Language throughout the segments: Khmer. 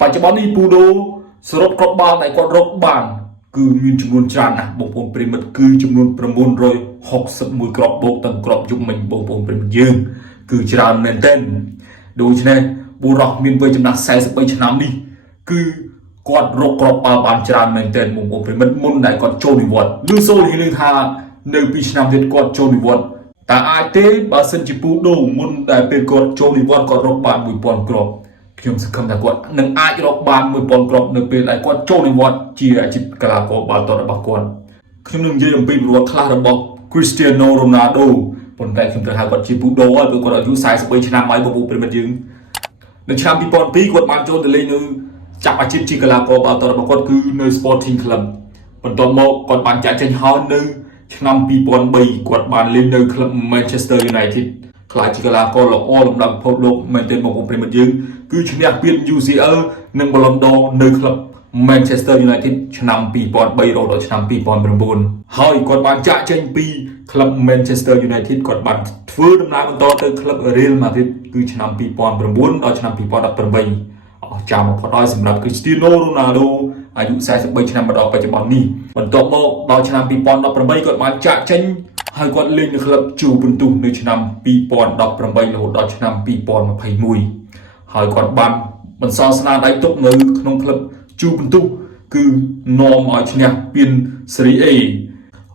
បច្ចុប្បន្ននេះពូដូសរុបគ្រាប់បាល់ដែលគាត់រកបានគឺមានចំនួនច្រើនណាស់បងប្អូនប្រិមិត្តគឺចំនួន961គ្រាប់បូកទាំងគ្រាប់យុគមិញបងប្អូនប្រិមិត្តយើងគឺច្រើនមែនទែនដូច្នេះបុរសមានវ័យចំណាស់43ឆ្នាំនេះគឺគាត់រកគ្រាប់បាល់បានច្រើនមែនទែនបងប្អូនប្រិមិត្តមុនដែលគាត់ចូលនិវត្តន៍ឬសូលហ៊ីនឹងថានៅ2ឆ្នាំទៀតគាត់ចូលនិវត្តន៍តើអាចទេបើសិនជាពូដូមុនដែលពេលគាត់ចូលនិវត្តន៍គាត់រកបាន1000គ្រាប់ខ្ញុំសង្ឃឹមថាគាត់នឹងអាចរកបាន1000គ្រាប់នៅពេលដែលគាត់ចូលនិវត្តន៍ជាអាជីពកីឡាករបាល់ទាត់របស់គាត់ខ្ញុំនឹងនិយាយអំពីប្រវត្តិខ្លះរបស់ Cristiano Ronaldo ប៉ុន្តែខ្ញុំត្រូវហៅគាត់ជាពូដូហើយព្រោះគាត់អាយុ43ឆ្នាំហើយបងប្អូនប្រិមិត្តយើងនៅឆ្នាំ2002គាត់បានចូលទៅលេងនៅចាប់អាជីពជាកីឡាករបាល់ទាត់របស់គាត់គឺនៅ Sporting Club បន្ទាប់មកគាត់បានចាក់ចេញហើយនៅឆ្នាំ2003គាត់បានលេងនៅក្លឹប Manchester United ខ្លាចជាកីឡាករល្អលំដាប់ពិភពលោកមែនទែនបងប្អូនប្រិមិត្តយើងគឺឈ្នះពាន UCL និង Ballon d'Or នៅក្លឹប Manchester United ឆ្នាំ2003រហូតដល់ឆ្នាំ2009ហើយគាត់បានចាក់ចេញពីក្លឹប Manchester United គាត់បានធ្វើដំណើរបន្តទៅក្លឹប Real Madrid គឺឆ្នាំ2009ដល់ឆ្នាំ2018អស្ចារ្យបំផុតហើយសម្រាប់ Cristiano Ronaldo អាយុ43ឆ្នាំមកដល់បច្ចុប្បន្ននេះបន្ទាប់មកដល់ឆ្នាំ2018គាត់បានចាក់ចេញហើយគាត់លេងនៅក្លឹបជូវិនទូសនៅឆ្នាំ2018រហូតដល់ឆ្នាំ2021ហើយគាត់បានបន្សល់ស្នាដៃទុកនៅក្នុងក្លឹបជូវិនទូសគឺនាំឲ្យឈ្នះពាន Serie A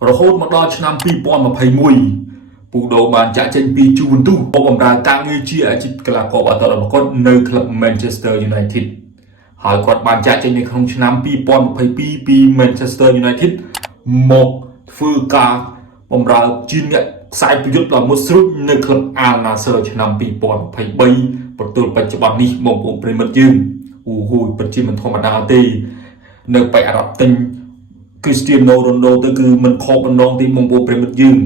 រហូតមកដល់ឆ្នាំ2021ពូដូបានចាក់ចេញពីជូវិនទូសបម្រើការងារជាអាជីពកីឡាករបាល់ទាត់របស់គាត់នៅក្លឹប Manchester United ហើយគាត់បានចាក់ចេញនៅក្នុងឆ្នាំ2022ពី Manchester United មកធ្វើការបម្រើជាអ្នកខ្សែប្រយុទ្ធដ៏មុតស្រួចនៅក្លឹប Al Nassr ឆ្នាំ2023បន្ទាប់បច្ចុប្បន្ននេះបងប្អូនប្រិមិត្តយើងពិតជាមិនធម្មតាទេនៅបៃអារ៉ាប់ទិញ Cristiano Ronaldo ទៅគឺមិនខកបំណងទេបងប្អូនប្រិមិត្តយើង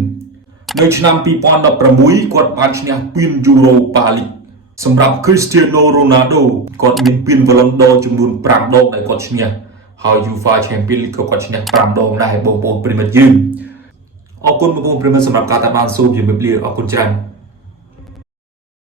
នៅឆ្នាំ2016គាត់បានឈ្នះពាន Europa League សម្រាប់ Cristiano Ronaldo គាត់មានពាន Ballon d'Or ចំនួន5ដងដែលគាត់ឈ្នះហើយ UEFA Champions League ក៏គាត់ឈ្នះ5ដងដែរបងប្អូនប្រិមិត្តយើងអរគុណបងប្អូនប្រិមិត្តសម្រាប់ការតាមដានសូមជម្រាបលាអរគុណច្រើន